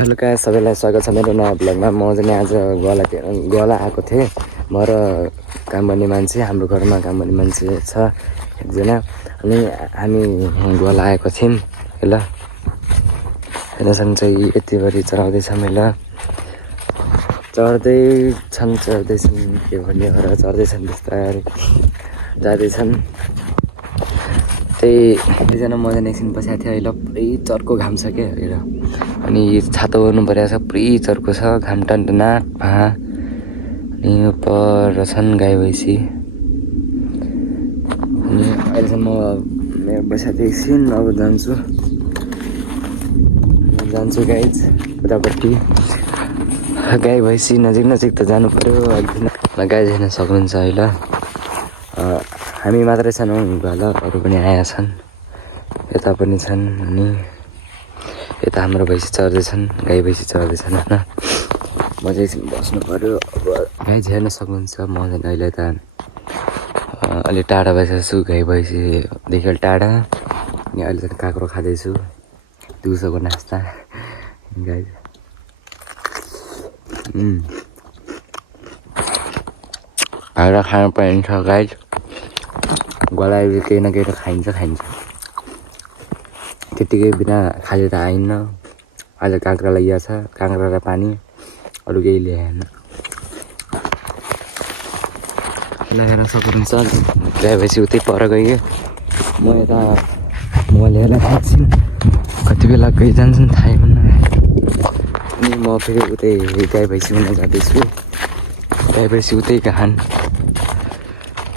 Hello guys, सबैलाई स्वागत छ मेरो नयाँ ब्लगमा। म चाहिँ आज गोला आएको थिएँ। म र काम गर्ने मान्छे, हाम्रो घरमा काम गर्ने मान्छे छ एकजना, अनि हामी गोला आएको थियौँ। ल हेर्नुहोस् चाहिँ यतिभरि चढाउँदैछौँ। ल चढ्दैछन् के भन्ने हो र चढ्दैछन्, बिस्तारै जाँदैछन्। त्यही दुईजना मजा एकछिन बसेको थियो। अहिले पुरै चर्को घाम छ क्या हेर, अनि छातो ओर्नु परेको छ, पुरै चर्को छ, घाम टन्टना भा। अनि पर छन् गाई भैँसी। अनि अहिलेसम्म म बसेको एकछिन, अब जान्छु गाइज उतापट्टि। गाई भैँसी नजिक त जानु पऱ्यो। अलिकति गाई हेर्न सक्नुहुन्छ अहिले। हामी मात्रै छैनौँ ल, अरू पनि आएका छन्, यता पनि छन्। अनि यता हाम्रो भैँसी चढ्दैछन्, गाई भैँसी चढ्दैछन् होइन। म चाहिँ एकछिन बस्नु पऱ्यो। अब गाई हेर्न सक्नुहुन्छ, म चाहिँ अहिले त अलि टाढा बसेको छु, गाई भैँसीदेखि टाढा। अनि अहिले चाहिँ काँक्रो खाँदैछु, दिउँसोको नास्ता। गाई खाएर खानु पाइन्छ गाई। गोलाले केही न केही त खाइन्छ। त्यत्तिकै बिना खाले त आइन्न। आज काँक्रा ल्याइएको छ, काँक्रा र पानी, अरू केही ल्याएन। हेर्न सक्नुहुन्छ, गाई भैँसी उतै पर गयो। म यता मोबाइल हेरेर एकछिन, कति बेला गइ जान्छन् थाहै हुन्न। अनि म फेरि उतै गाई भैँसी हुन जाँदैछु। गाई भैँसी उतै घान,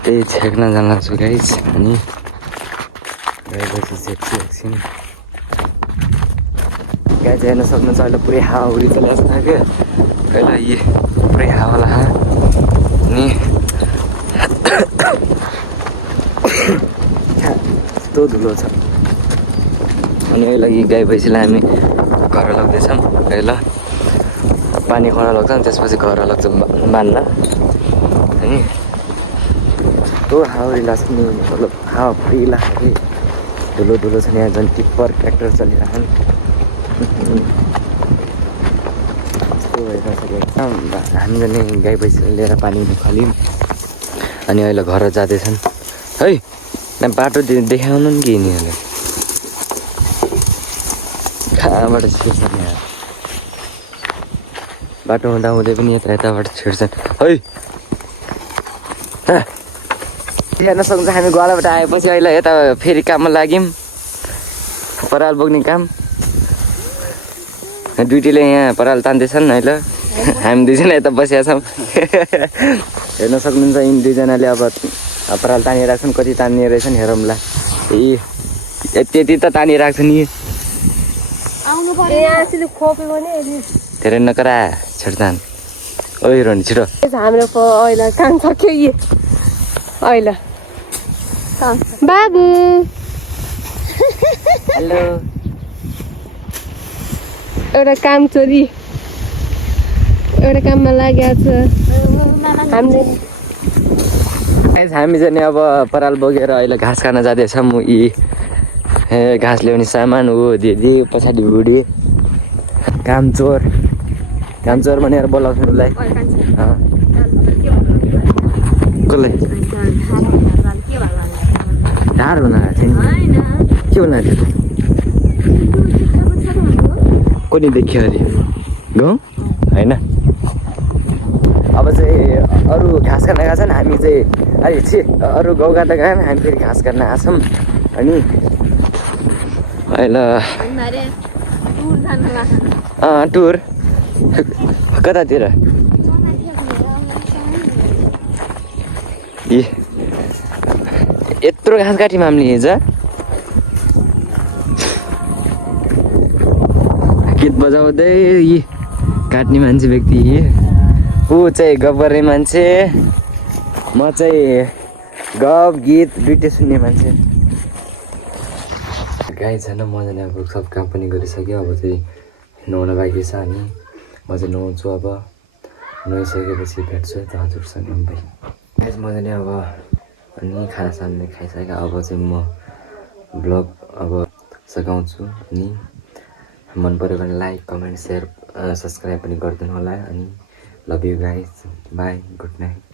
त्यही छेक्न जान लाग्छु गाइज। अनि गाई भैँसी छेक्छु एकछिन। गाई चाहिँ हेर्न सक्नुहुन्छ, अहिले पुरै हावाहुरी चलिरहेको छ क्या। अहिले पुरै हावा ला। अनि यस्तो धुलो छ। अनि अहिले गाई भैँसीलाई हामी घर लग्दैछौँ। अहिले पानी खुवाउन लाग्छौँ, त्यसपछि घर लग्छौँ बाँध्न। अनि यस्तो हावाहुरी लाग्छ नि, मतलब हावा पुरै लाग्छ कि धुलो छ नि। यहाँ झन् टिप्पर ट्र्याक्टर चलिरहेछन्। यस्तो भइरहेछ एकदम। हामी जाने गाई भैँसीलाई लिएर पानी खोल्यौँ। अनि अहिले घर जाँदैछन् है। बाटो देखाउनु नि कि यिनीहरूले कहाँबाट छिर्छन् यहाँ। बाटो हुँदै पनि यताबाट छिर्छन् है। हेर्न सक्नुहुन्छ, हामी गोलाबाट आएपछि अहिले यता फेरि काममा लाग्यौँ, पराल बोक्ने काम। ड्युटीले यहाँ पराल तान्दैछन् अहिले। हामी दुईजना यता बसेका छौँ। हेर्न सक्नुहुन्छ, यिनी दुईजनाले अब पराल तानिरहेको छन्। कति तान्ने रहेछन् हेरौँला। त्यति त तानिरहेको छ नि। धेरै नकरा छिट्छन्। ओइ रोनी छिटो। हाम्रो अहिले काम सक्यो। अहिले बाबु हेलो, एउटा काम छोरी एउटा काममा लागेको छ। हामी चाहिँ अब पराल बोकेर अहिले घाँस खान जाँदैछौँ। घाँस ल्याउने सामान हो दिदी, पछाडि बुढी कामचोर भनेर बोलाउँछु उसलाई। कसलाई ढाड हुन आएको थियो नि, के हुन आएको थियो? कोनी देख्यो अरे गाउँ होइन। अब चाहिँ अरू घाँस खान गएको छन्, हामी चाहिँ अरू गाउँका त गयौँ, हामी फेरि घाँस काट्न आएको छौँ। अनि अहिले टुर कतातिर? यत्रो घाँस काट्यौँ हामीले हिजो। गीत बजाउँदै काट्ने मान्छे व्यक्ति ऊ चाहिँ गफ गर्ने मान्छे, म चाहिँ गफ गीत दुइटै सुन्ने मान्छे। गाई छैन, मजाले अब सब काम पनि गरिसक्यो। अब चाहिँ नुहाउन बाँकी छ। अनि म चाहिँ नुहाउँछु। अब नुहाइसकेपछि भेट्छु त हजुरसँग। गाइस मजाले अब अनि खानासाना खाइसकेँ। अब चाहिँ म ब्लग अब सघाउँछु। अनि मन पऱ्यो भने लाइक कमेन्ट सेयर सब्सक्राइब पनि गरिदिनु होला अनि love you guys by good night